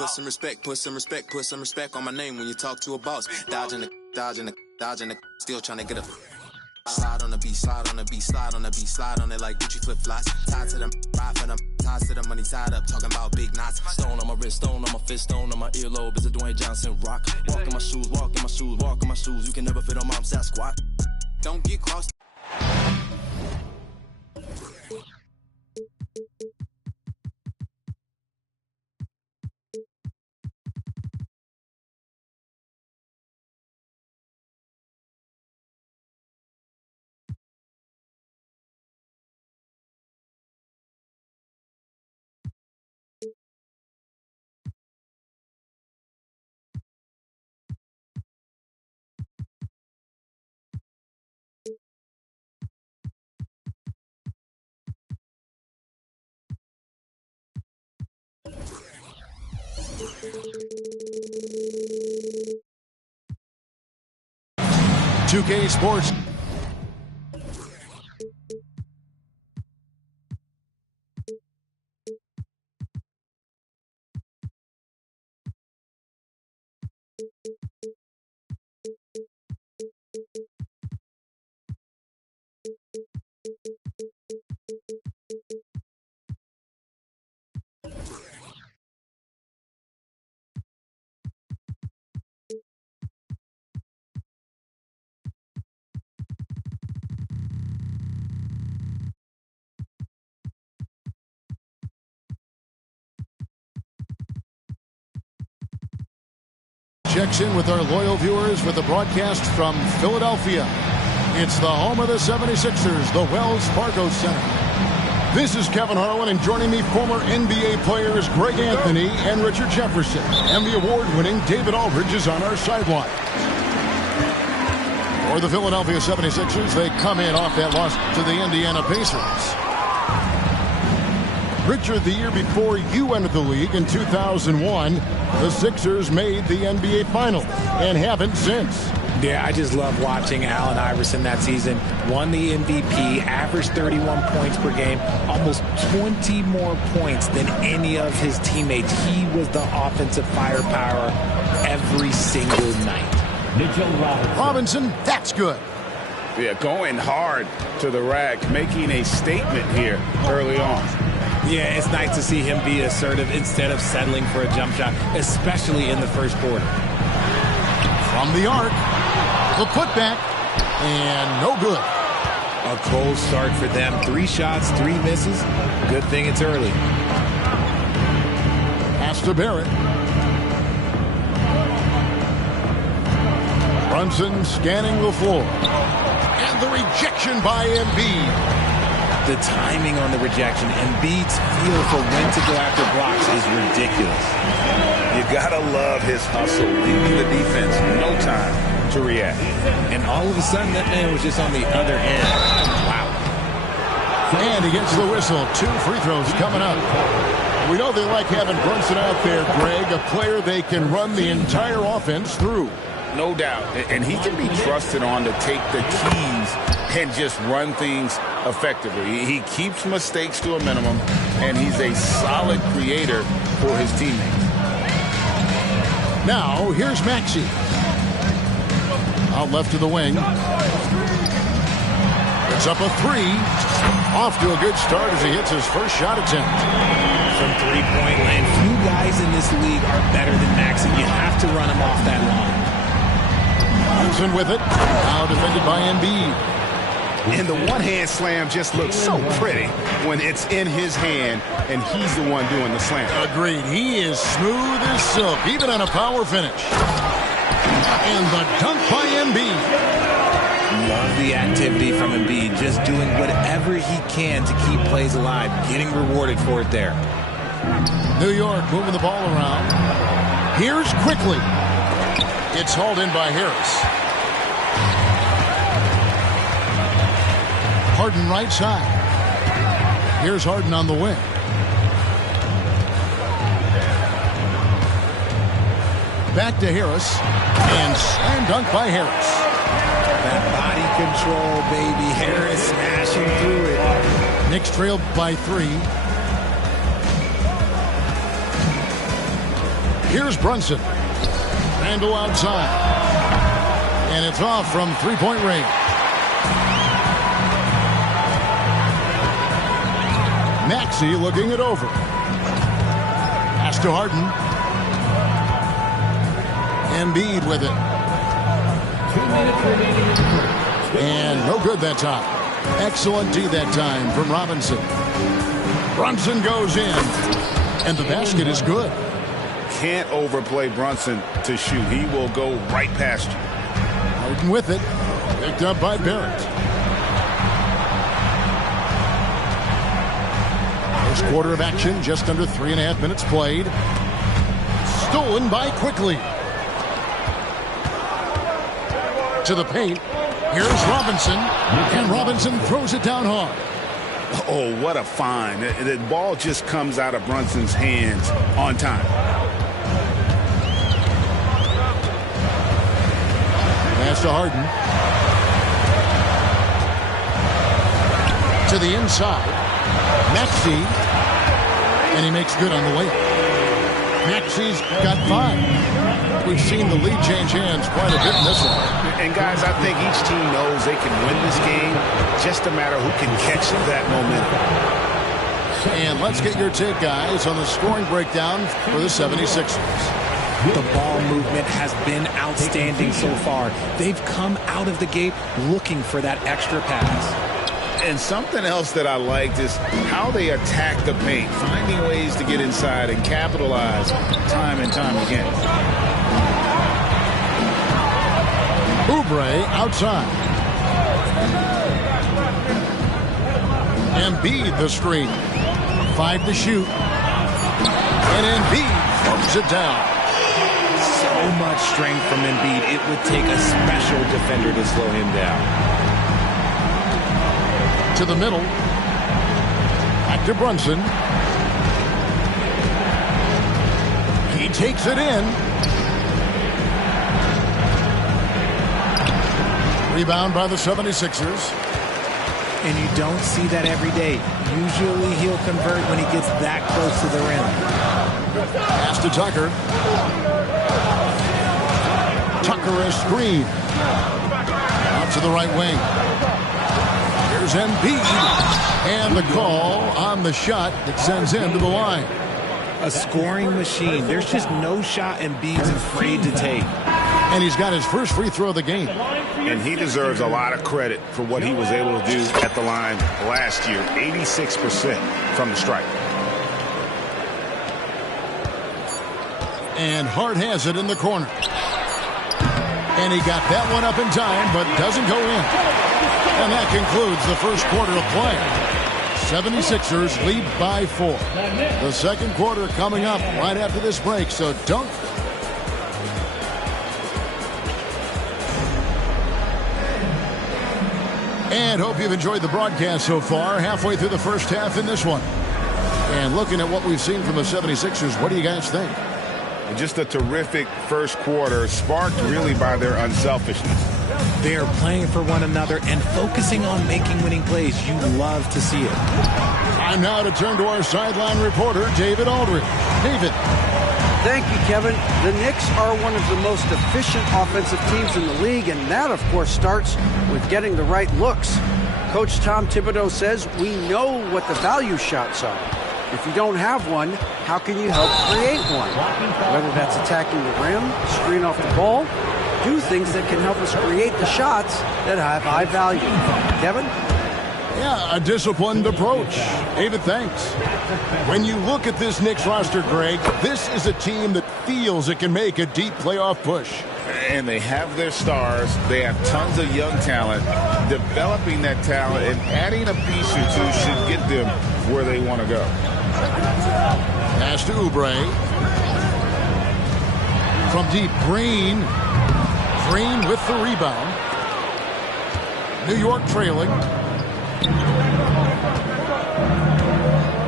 put some respect on my name when you talk to a boss. Dodging the, still trying to get a slide on the beat, slide on the beat, slide on the beat, slide on it like Gucci flip flops. Tied to them, ride for them, ties to the money tied up, talking about big knots. Stone on my wrist, stone on my fist, stone on my earlobe is a Dwayne Johnson rock. Walk in my shoes, walk in my shoes, walk in my shoes. You can never fit on mom's Sasquatch. Don't get crossed. $2K Sports. Checks in with our loyal viewers with the broadcast from Philadelphia. It's the home of the 76ers, the Wells Fargo Center. This is Kevin Harlan, and joining me, former NBA players Greg Anthony and Richard Jefferson. And the award-winning David Aldridge is on our sideline. For the Philadelphia 76ers, they come in off that loss to the Indiana Pacers. Richard, the year before you entered the league in 2001, the Sixers made the NBA Finals and haven't since. Yeah, I just love watching Allen Iverson that season. Won the MVP, averaged 31 points per game, almost 20 more points than any of his teammates. He was the offensive firepower every single night. Robinson, that's good. Yeah, going hard to the rack, making a statement here early on. Yeah, it's nice to see him be assertive instead of settling for a jump shot, especially in the first quarter. From the arc, the putback, and no good. A cold start for them. 3 shots, 3 misses. Good thing it's early. Pass to Barrett. Brunson scanning the floor. And the rejection by Embiid. The timing on the rejection, Embiid's feel for when to go after blocks is ridiculous. You gotta love his hustle, leaving the defense no time to react. And all of a sudden, that man was just on the other end. Wow. And he gets the whistle. 2 free throws coming up. We know they like having Brunson out there, Greg, a player they can run the entire offense through. No doubt. And he can be trusted on to take the keys and just run things effectively. He keeps mistakes to a minimum, and he's a solid creator for his teammates. Now, here's Maxey. Out left to the wing. It's up a 3. Off to a good start as he hits his first shot attempt. From three-point land, few guys in this league are better than Maxey. You have to run him off that line. Brunson with it. Now defended by Embiid. And the one-hand slam just looks so pretty when it's in his hand and he's the one doing the slam. Agreed. He is smooth as silk, even on a power finish. And the dunk by Embiid. Love the activity from Embiid, just doing whatever he can to keep plays alive, getting rewarded for it there. New York moving the ball around. Here's quickly. It's hauled in by Harris. Harden right side. Here's Harden on the wing. Back to Harris. And slam dunk by Harris. That body control, baby. Harris smashing through it. Knicks trailed by 3. Here's Brunson. Randall outside. And it's off from three-point range. Maxey looking it over. Pass to Harden. Embiid with it. 2 minutes remaining. And no good that time. Excellent D that time from Robinson. Brunson goes in. And the basket is good. Can't overplay Brunson to shoot. He will go right past you. Harden with it. Picked up by Barrett. First quarter of action, just under 3.5 minutes played. Stolen by Quickly. To the paint. Here's Robinson. And Robinson throws it down hard. Oh, what a find. The ball just comes out of Brunson's hands on time. Pass to Harden. To the inside. Maxey. And he makes good on the way. Maxey's got 5. We've seen the lead change hands quite a bit in this one. And, guys, I think each team knows they can win this game. Just a matter who can catch that momentum. And let's get your take, guys, on the scoring breakdown for the 76ers. The ball movement has been outstanding so far. They've come out of the gate looking for that extra pass. And something else that I liked is how they attack the paint, finding ways to get inside and capitalize time and time again. Oubre outside. Embiid the screen. 5 to shoot. And Embiid throws it down. So much strength from Embiid. It would take a special defender to slow him down. To the middle. Back to Brunson. He takes it in. Rebound by the 76ers. And you don't see that every day. Usually he'll convert when he gets that close to the rim. Pass to Tucker. Tucker a screen. Out to the right wing. Here's Embiid. And the call on the shot that sends him to the line. A scoring machine. There's just no shot Embiid's afraid to take. And he's got his first free throw of the game. And he deserves a lot of credit for what he was able to do at the line last year. 86% from the stripe. And Hart has it in the corner. And he got that one up in time, but doesn't go in. And that concludes the first quarter of play. 76ers lead by 4. The second quarter coming up right after this break, so don't... And hope you've enjoyed the broadcast so far. Halfway through the first half in this one. And looking at what we've seen from the 76ers, what do you guys think? Just a terrific first quarter, sparked really by their unselfishness. They're playing for one another and focusing on making winning plays. You love to see it. Time now to turn to our sideline reporter, David Aldridge. David. Thank you, Kevin. The Knicks are one of the most efficient offensive teams in the league, and that, of course, starts with getting the right looks. Coach Tom Thibodeau says we know what the value shots are. If you don't have one, how can you help create one? Whether that's attacking the rim, screen off the ball, do things that can help us create the shots that have high value. Kevin? Yeah, a disciplined approach. David, thanks. When you look at this Knicks roster, Greg, this is a team that feels it can make a deep playoff push. And they have their stars. They have tons of young talent. Developing that talent and adding a piece or two should get them where they want to go. Pass to Oubre. From deep, Green. Green with the rebound. New York trailing.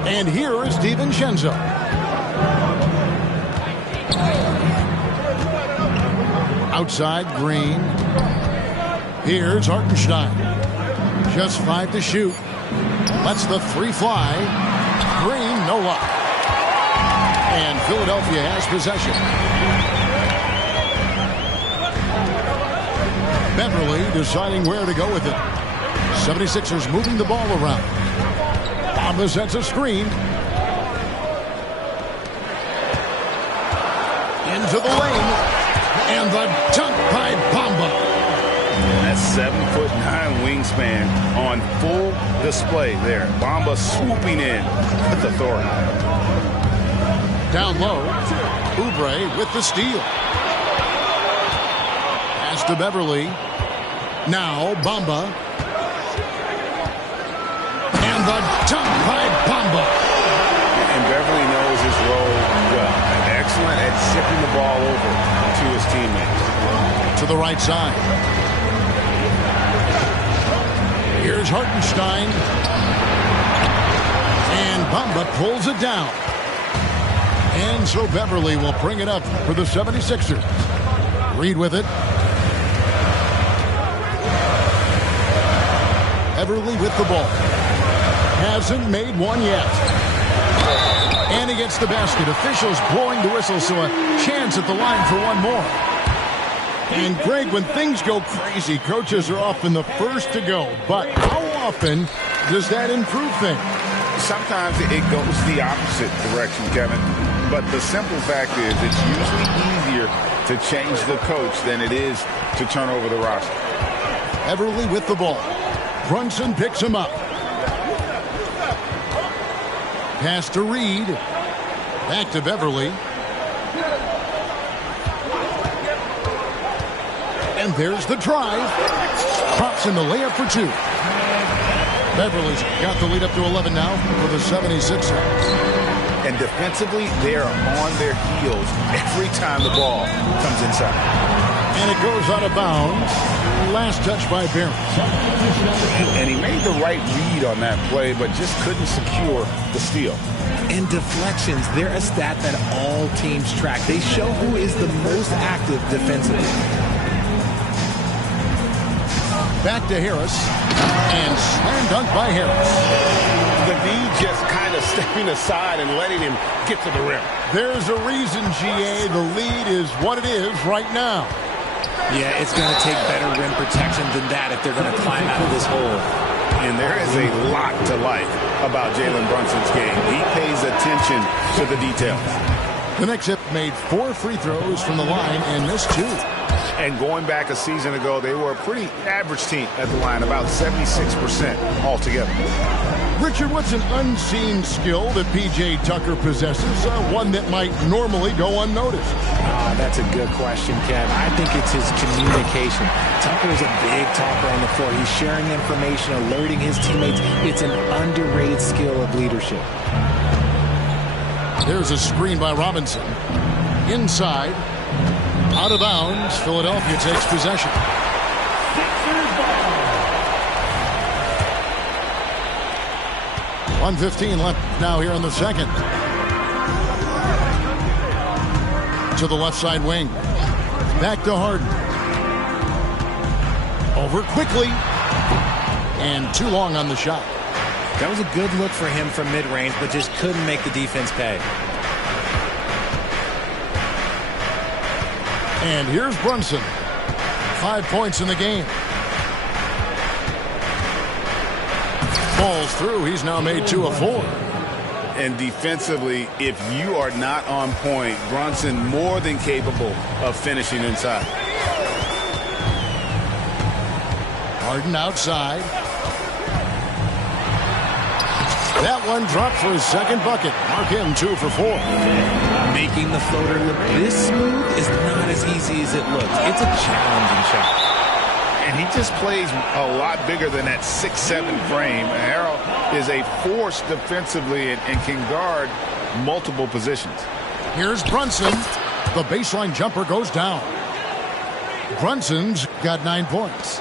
And here is DiVincenzo. Outside, Green. Here's Hartenstein. Just 5 to shoot. Lets the 3 fly. Green, no luck. And Philadelphia has possession. Beverly deciding where to go with it. 76ers moving the ball around. Bamba sets a screen. Into the lane. And the dunk by Bamba. That 7'9" wingspan on full display there. Bamba swooping in with authority. Down low, Oubre with the steal. Pass to Beverly. Now Bamba. And the dunk by Bamba. And Beverly knows his role well. Excellent at zipping the ball over to his teammates. To the right side. Here's Hartenstein. And Bamba pulls it down. And so Beverly will bring it up for the 76ers. Reed with it. Beverly with the ball. Hasn't made one yet. And he gets the basket. Officials blowing the whistle, so a chance at the line for one more. And Greg, when things go crazy, coaches are often the first to go. But how often does that improve things? Sometimes it goes the opposite direction, Kevin. But the simple fact is it's usually easier to change the coach than it is to turn over the roster. Beverly with the ball. Brunson picks him up. Pass to Reed. Back to Beverly. And there's the drive. Pops in the layup for two. Beverly's got the lead up to 11 now for the 76ers. And defensively, they're on their heels every time the ball comes inside. And it goes out of bounds. Last touch by Barron. And he made the right read on that play, but just couldn't secure the steal. And deflections, they're a stat that all teams track. They show who is the most active defensively. Back to Harris. And slam dunk by Harris. The D just kind of stepping aside and letting him get to the rim. There's a reason, GA, the lead is what it is right now. Yeah, it's going to take better rim protection than that if they're going to climb out of this hole. And there is a lot to like about Jalen Brunson's game. He pays attention to the details. The Knicks have made 4 free throws from the line and missed 2. And going back a season ago, they were a pretty average team at the line, about 76% altogether. Richard, what's an unseen skill that P.J. Tucker possesses, one that might normally go unnoticed? That's a good question, Kev. I think it's his communication. Tucker is a big talker on the floor. He's sharing information, alerting his teammates. It's an underrated skill of leadership. There's a screen by Robinson. Inside. Out of bounds. Philadelphia takes possession. 1:15 left now here in the second. To the left side wing. Back to Harden. Over quickly. And too long on the shot. That was a good look for him from mid-range, but just couldn't make the defense pay. And here's Brunson. 5 points in the game. Falls through. He's now made 2 of 4. And defensively, if you are not on point, Brunson more than capable of finishing inside. Harden outside. That one dropped for his second bucket. Mark him 2 for 4. Making the floater look this smooth is not as easy as it looks. It's a challenging shot. And he just plays a lot bigger than that 6'7" frame. Harrell is a force defensively and can guard multiple positions. Here's Brunson. The baseline jumper goes down. Brunson's got 9 points.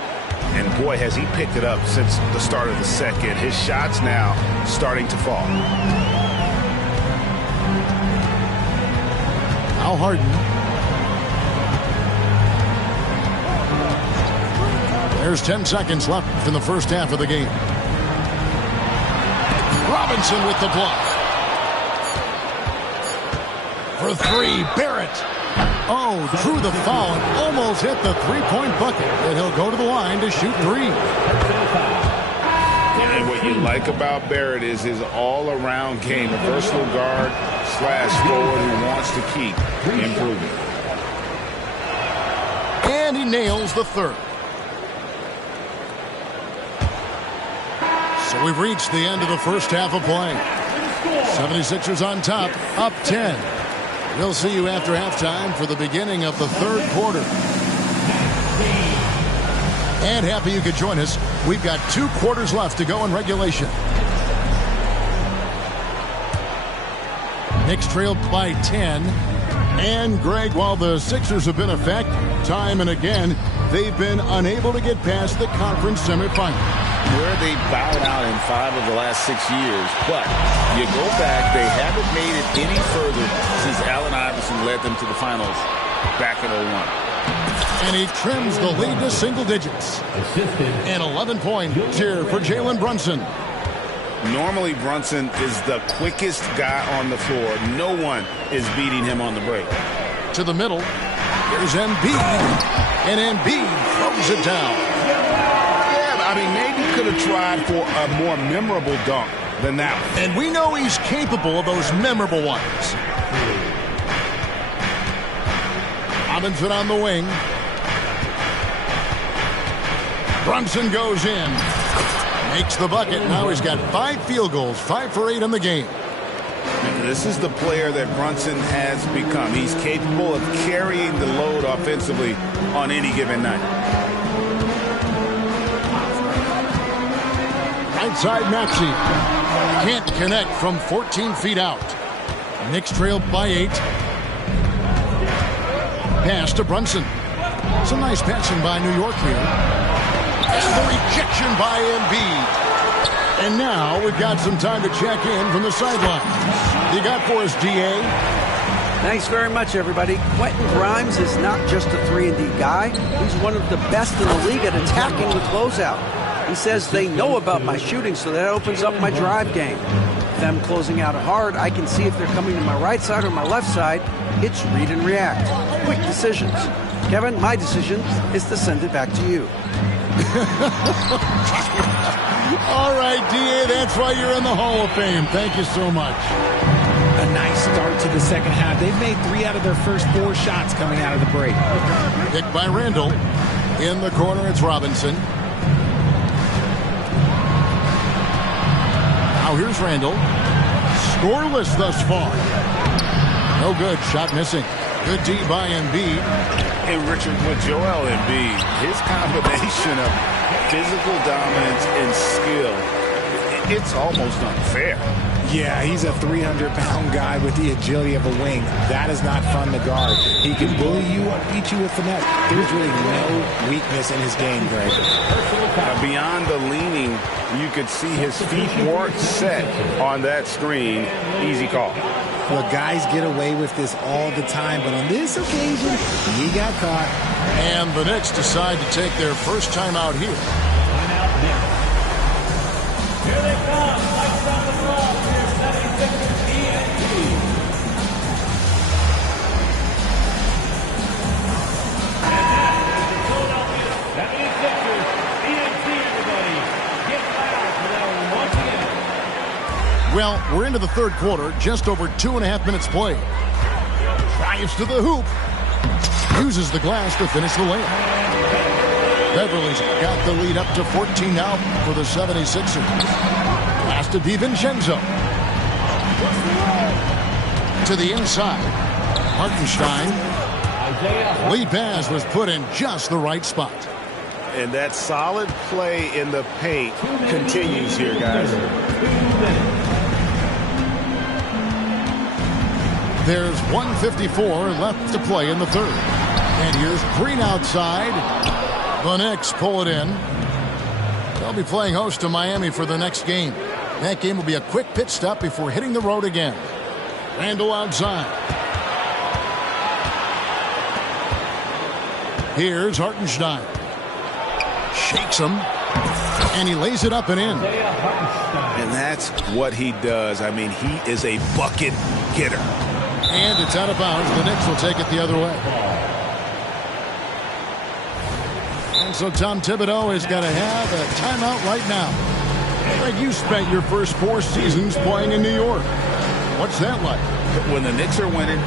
And boy, has he picked it up since the start of the second. His shots now starting to fall. Now Harden. There's 10 seconds left in the first half of the game. Robinson with the block. For three, Barrett. Oh, drew the foul and almost hit the three-point bucket. And he'll go to the line to shoot three. And what you like about Barrett is his all-around game. A versatile guard / forward who wants to keep improving. And he nails the third. So we've reached the end of the first half of play. 76ers on top, up 10. We'll see you after halftime for the beginning of the third quarter. And happy you could join us. We've got 2 quarters left to go in regulation. Knicks trailed by 10. And, Greg, while the Sixers have been a fact time and again, they've been unable to get past the conference semifinal. Where they bowed out in 5 of the last 6 years. But you go back, they haven't made it any further since Allen Iverson led them to the finals back in 01. And he trims the lead to single digits. An 11-point here for Jalen Brunson. Normally, Brunson is the quickest guy on the floor. No one is beating him on the break. To the middle. Here's Embiid. And Embiid throws it down. I mean, maybe could have tried for a more memorable dunk than that one. And we know he's capable of those memorable ones. Robinson on the wing. Brunson goes in. Makes the bucket. Now he's got 5 field goals, 5 for 8 in the game. This is the player that Brunson has become. He's capable of carrying the load offensively on any given night. Right side, Maxey. Can't connect from 14 feet out. Knicks trailed by 8. Pass to Brunson. Some nice passing by New York here. And the rejection by Embiid. And now we've got some time to check in from the sideline. You got for us, D.A.? Thanks very much, everybody. Quentin Grimes is not just a 3-and-D guy. He's one of the best in the league at attacking the closeout. He says they know about my shooting, so that opens up my drive game. Them closing out hard, I can see if they're coming to my right side or my left side. It's read and react. Quick decisions. Kevin, my decision is to send it back to you. All right, D.A., that's why you're in the Hall of Fame. Thank you so much. A nice start to the second half. They've made 3 out of their first 4 shots coming out of the break. Picked by Randall. In the corner, it's Robinson. Now here's Randall. Scoreless thus far. No good. Shot missing. Good D by Embiid. Hey, Richard, with Joel Embiid, his combination of physical dominance and skill, it's almost unfair. Yeah, he's a 300-pound guy with the agility of a wing. That is not fun to guard. He can bully you or beat you with finesse. There's really no weakness in his game, Greg. Beyond the leaning, you could see his feet weren't set on that screen. Easy call. Well, guys get away with this all the time, but on this occasion, he got caught. And the Knicks decide to take their first time out here. Here they come. Lights on the ball. Here's 76ers ENT. And that is the Philadelphia 76ers ENT, everybody. Get loud for that one once again. Well, we're into the third quarter, just over 2.5 minutes played. Drives to the hoop. Uses the glass to finish the layup. Beverly's got the lead up to 14 now for the 76ers. Pass to DiVincenzo. To the inside. Hartenstein. Lead pass was put in just the right spot. And that solid play in the paint continues here, guys. There's 1:54 left to play in the third. And here's Green outside. The Knicks pull it in. They'll be playing host to Miami for the next game. That game will be a quick pit stop before hitting the road again. Randall outside. Here's Hartenstein. Shakes him. And he lays it up and in. And that's what he does. I mean, he is a bucket getter. And it's out of bounds. The Knicks will take it the other way. And so Tom Thibodeau is going to have a timeout right now. Greg, you spent your first 4 seasons playing in New York. What's that like? When the Knicks are winning,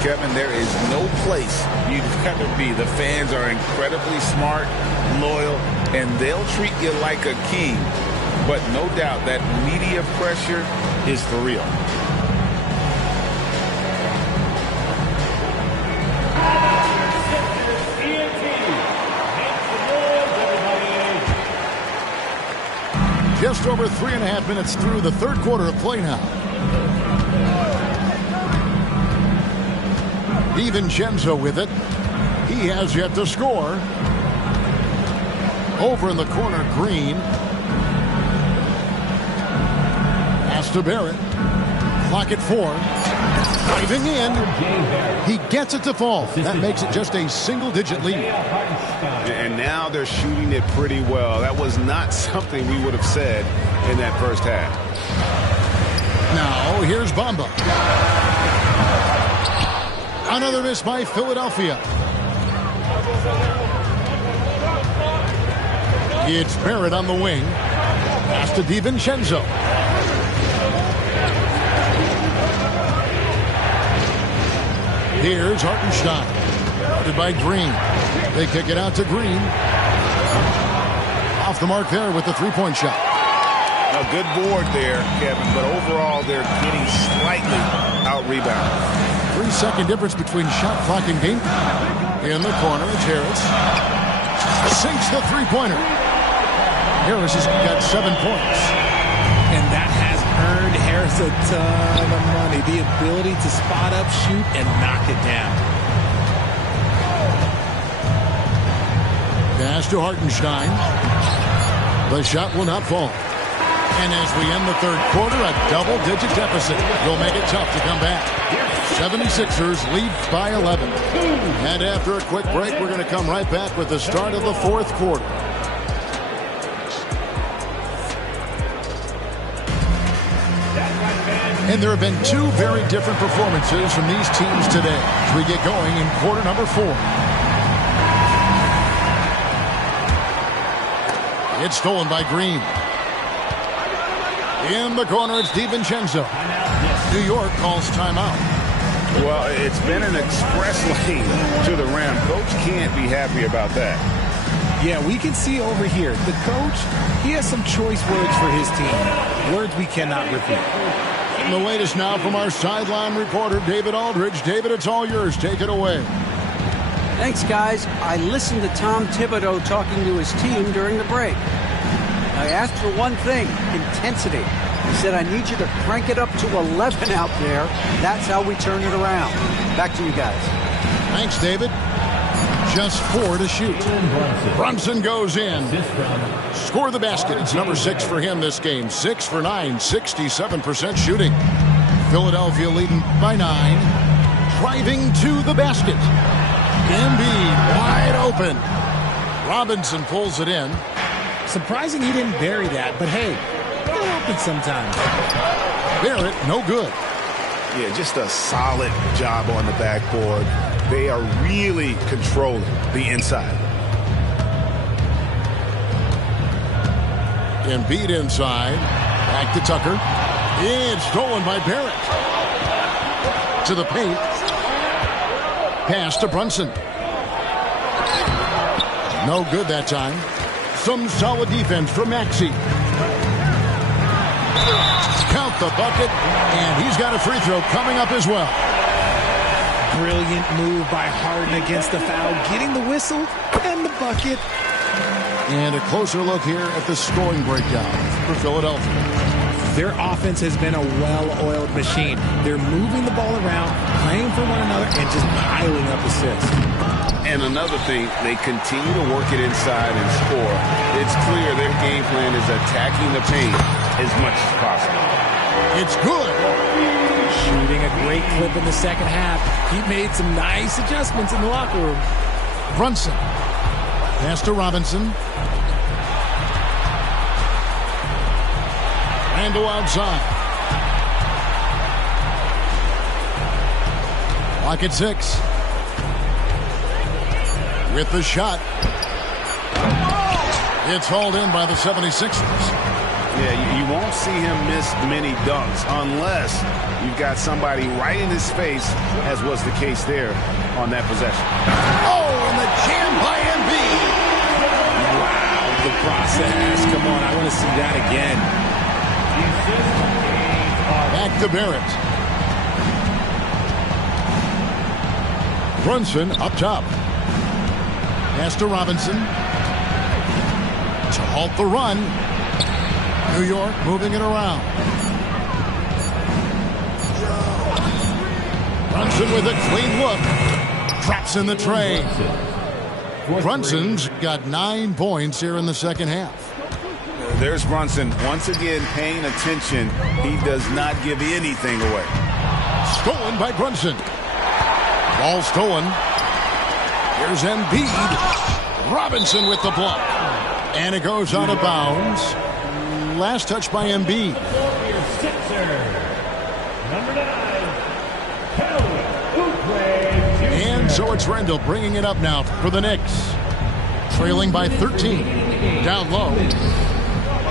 Kevin, there is no place you'd rather be. The fans are incredibly smart, loyal, and they'll treat you like a king. But no doubt that media pressure is for real. Just over 3.5 minutes through the third quarter of play now. DiVincenzo with it. He has yet to score. Over in the corner, Green. Pass to Barrett. Clock at 4. Driving in. He gets it to fall. That makes it just a single-digit lead. And now they're shooting it pretty well. That was not something we would have said in that first half. Now, here's Bamba. Another miss by Philadelphia. It's Barrett on the wing. Pass to DiVincenzo. Here's Hartenstein. Guarded by Green. They kick it out to Green. Off the mark there with the three-point shot. A good board there, Kevin, but overall they're getting slightly out-rebounded. 3-second difference between shot clock and game clock. In the corner, it's Harris. Sinks the three-pointer. Harris has got 7 points. And that has earned Harris a ton of money. The ability to spot up, shoot, and knock it down. Pass to Hartenstein. The shot will not fall. And as we end the third quarter, a double-digit deficit will make it tough to come back. 76ers lead by 11. And after a quick break, we're going to come right back with the start of the fourth quarter. And there have been 2 very different performances from these teams today as we get going in quarter number 4. It's stolen by Green. In the corner, it's DiVincenzo. New York calls timeout. Well, it's been an express lane to the rim. Coach can't be happy about that. Yeah, we can see over here. The coach, he has some choice words for his team. Words we cannot repeat. And the latest now from our sideline reporter, David Aldridge. David, it's all yours. Take it away. Thanks, guys. I listened to Tom Thibodeau talking to his team during the break. I asked for one thing, intensity. He said, I need you to crank it up to 11 out there. That's how we turn it around. Back to you guys. Thanks, David. Just 4 to shoot. Brunson goes in. Score the basket. It's number 6 for him this game. 6 for 9, 67% shooting. Philadelphia leading by 9. Driving to the basket. Embiid wide open. Robinson pulls it in. Surprising he didn't bury that, but hey, it happens sometimes. Barrett, no good. Yeah, just a solid job on the backboard. They are really controlling the inside. Embiid inside. Back to Tucker. It's stolen by Barrett. To the paint. Pass to Brunson. No good that time. Some solid defense from Maxey. Count the bucket, and he's got a free throw coming up as well. Brilliant move by Harden against the foul, getting the whistle and the bucket. And a closer look here at the scoring breakdown for Philadelphia. Their offense has been a well-oiled machine. They're moving the ball around, playing for one another, and just piling up assists. And another thing, they continue to work it inside and score. It's clear their game plan is attacking the paint as much as possible. It's good. Shooting a great clip in the second half. He made some nice adjustments in the locker room. Brunson. Pass to Robinson. Randall outside. Clock at 6. With the shot. It's hauled in by the 76ers. Yeah, you won't see him miss many dunks unless you've got somebody right in his face, as was the case there on that possession. Oh, and the jam by Embiid. Wow, the process. Come on, I want to see that again. Back to Barrett. Brunson up top. Pass to Robinson. To halt the run. New York moving it around. Brunson with a clean look. Drops in the tray. Brunson's got 9 points here in the second half. There's Brunson once again paying attention. He does not give anything away. Stolen by Brunson. Ball stolen. Here's Embiid. Robinson with the block. And it goes out of bounds. Last touch by Embiid. And so it's Rendell bringing it up now for the Knicks. Trailing by 13. Down low.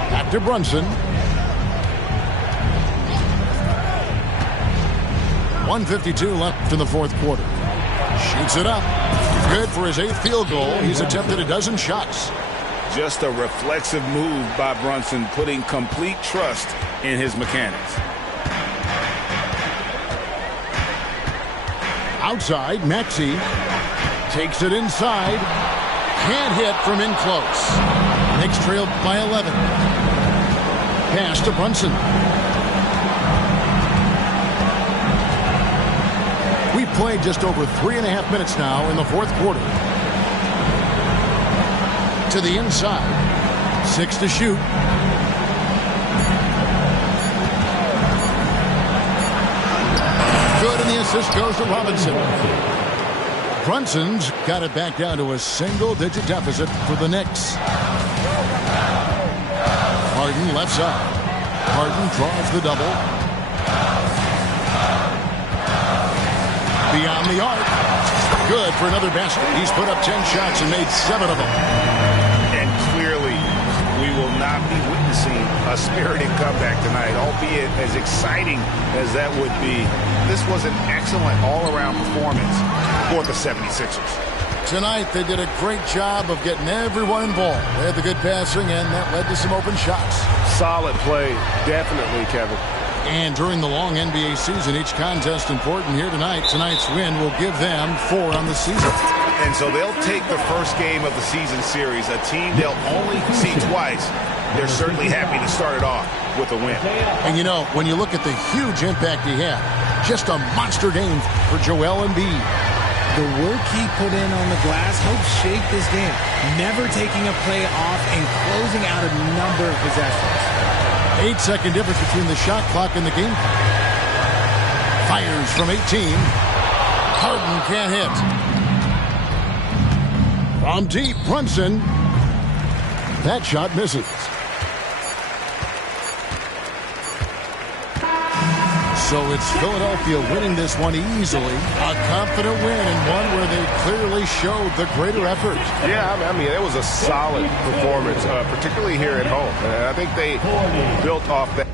Back to Brunson. 1:52 left in the fourth quarter. Shoots it up. Good for his 8th field goal. He's attempted a dozen shots. Just a reflexive move by Brunson, putting complete trust in his mechanics. Outside, Maxey takes it inside. Can't hit from in close. Knicks trailed by 11. Pass to Brunson. We've played just over 3.5 minutes now in the fourth quarter. To the inside. 6 to shoot. Good, and the assist goes to Robinson. Brunson's got it back down to a single-digit deficit for the Knicks. Harden left side. Harden draws the double. Beyond the arc. Good for another basket. He's put up 10 shots and made 7 of them. And clearly, we will not be witnessing a spirited comeback tonight, albeit as exciting as that would be. This was an excellent all-around performance for the 76ers. Tonight, they did a great job of getting everyone involved. They had the good passing, and that led to some open shots. Solid play, definitely, Kevin. And during the long NBA season, each contest important here tonight. Tonight's win will give them 4 on the season. And so they'll take the first game of the season series, a team they'll only see twice. They're certainly happy to start it off with a win. And you know, when you look at the huge impact he had, just a monster game for Joel Embiid. The work he put in on the glass helped shape this game, never taking a play off and closing out a number of possessions. 8-second difference between the shot clock and the game clock. Fires from 18. Harden can't hit. From deep, Brunson. That shot misses. So it's Philadelphia winning this one easily. A confident win, and one where they clearly showed the greater effort. Yeah, I mean, it was a solid performance, particularly here at home. And I think they built off that.